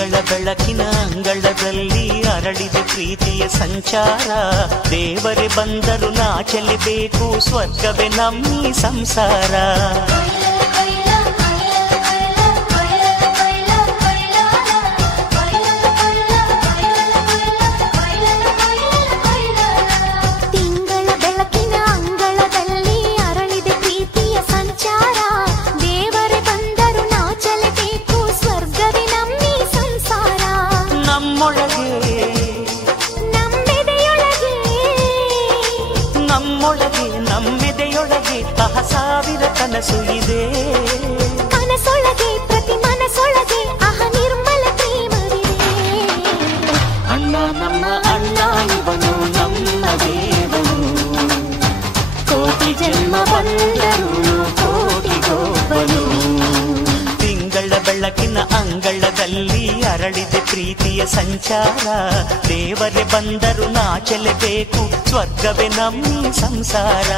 ತಿಂಗಳ ಬೆಳಕಿನ ಅಂಗಳದಲ್ಲಿ ಅರಳಿದೆ ಪ್ರೀತಿಯ ಸಂಚಾರ. ದೇವರೇ ಬಂದರು ನಾಚಲೇಬೇಕು, ಸ್ವರ್ಗವೇ ನಮ್ಮಿ ಸಂಸಾರ. ನಮ್ಮೊಳಗೆ ನಮ್ಮೆದೆಯೊಳಗೆ ಸಾವಿರ ಕನಸು ಇದೆ. ಕನಸೊಳಗೆ ಪ್ರತಿ ಮನಸೊಳಗೆ ನಿರ್ಮಲ ಪ್ರೇಮವಿದೆ. ಅಣ್ಣ ನಮ್ಮ ಅಣ್ಣ ಇವನು ನಮ್ಮ ದೇವನು, ಕೋಟಿ ಜನ್ಮ ಬಂದರು ಕೋಟಿಗೊಬ್ಬನು. ತಿಂಗಳ ಬೆಳಕಿನ ಅಂಗಳದಲ್ಲಿ ಅರಳಿದೆ ಪ್ರೀತಿಯ ಸಂಚಾರ. ದೇವರೇ ಬಂದರು ನಾಚಲೇಬೇಕು, ಸ್ವರ್ಗವೇ ನಮ್ಮಿ ಸಂಸಾರ.